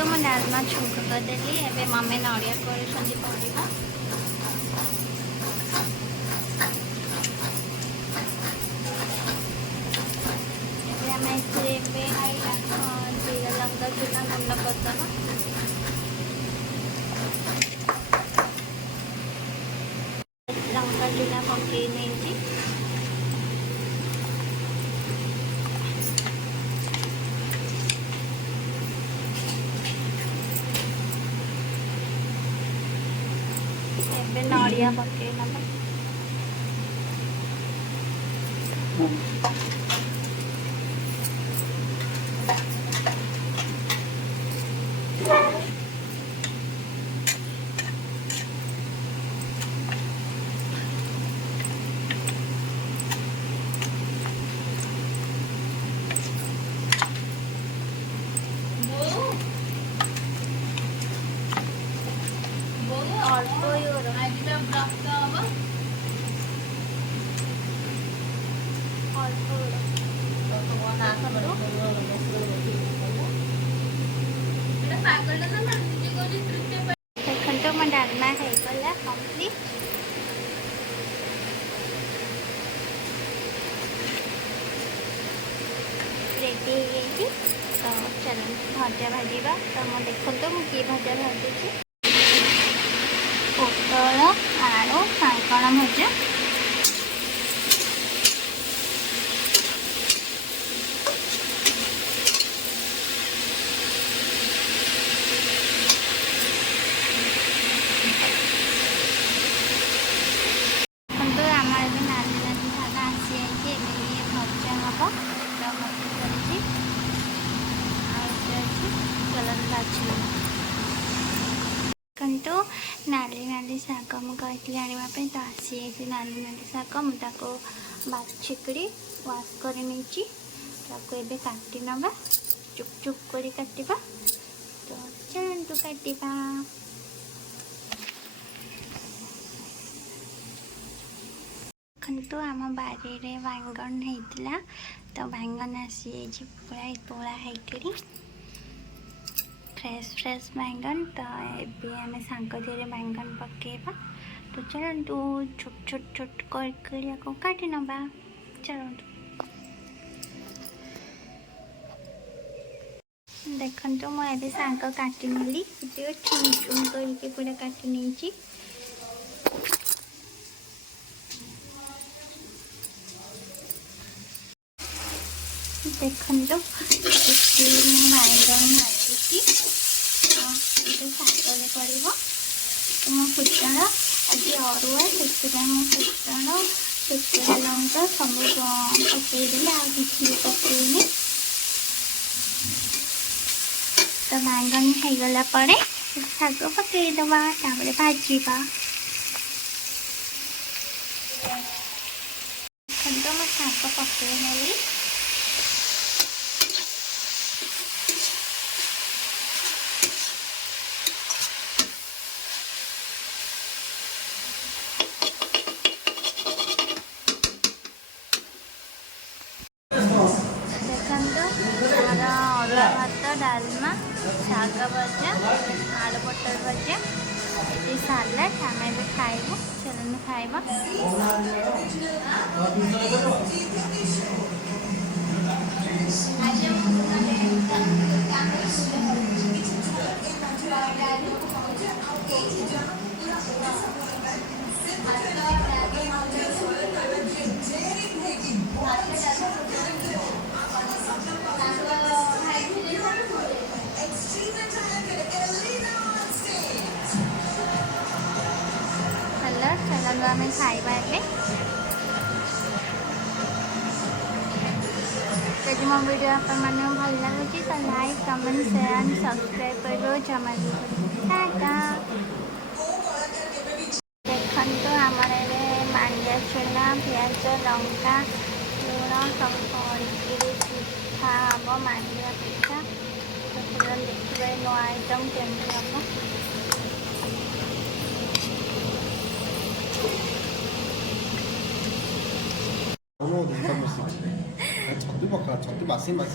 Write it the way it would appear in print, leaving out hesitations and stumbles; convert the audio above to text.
ଦେଖନ୍ତୁ ମୁଁ ଡାଲମା ଛୁଙ୍କ କରିଦେଲି। ଏବେ ମମି ନଡ଼ିଆ କରୁଛନ୍ତି ପରିବା। ଏବେ ଆମେ ଏଥିରେ ଏବେ ଜିରା ଲଙ୍କା ଚୁନା ଗୁଣ୍ଡ କରିଦେବା। ଲଙ୍କା ଚୁନା ପକେଇ ଦେଇଛି। ଏବେ ନଡ଼ିଆ ପକେଇ ନେବା। देखो मो डालमा होगला कम्प्लीट। रेडी हो गई। तो चलो भजा भाजा। तो मैं देखो मुझे भजा भाजी पोटल आलू कांकण भजा। देखो नाली नाली शाग मुझे आने तो आसी नाली नाली शाग मुझे बाछिकी वाश कर काटी नवा चुप चुप कर काटिबा। तो चलतु काटिबा। देखो आम बारी रे बैंगन होता। तो बैंगन आसी पूरा तोड़ा होकर फ्रेश फ्रेश बैंगन। तो ये आम सांग धीरे बैंगन पकेबा। तो चलतु छोट छोट छोट कर काटी नवा। चलतु देखो मुझे सांग काटी नेली चुन चुन करके पूरा काटी नहीं। देखो बैंगन भाजी शागरे पड़ मो फुटण आज अरुआ से फुटण शुखा लंका सब पकईदे आ कि पकईनी। तो बैंगन होगला शाग पकईदबा भाजवा। देखो मैं शाग पकई नेली। अरुआ भात डालमा शाग भजा आलू पटल भजा ये सालाड आम ए खाइबू। चलो खाइबा। चलो आम खाइबा। यदि मो वीडियो आपन भल लगे तो like comment share and subscribe करो जमा भी। टाटा। देखो आमर मांडिया चूना पियाज लंका लुण सब पिठा हम मांडिया पिठा। तो देखिए नुआ आइटम केमती हम। 전두 맛이 맛이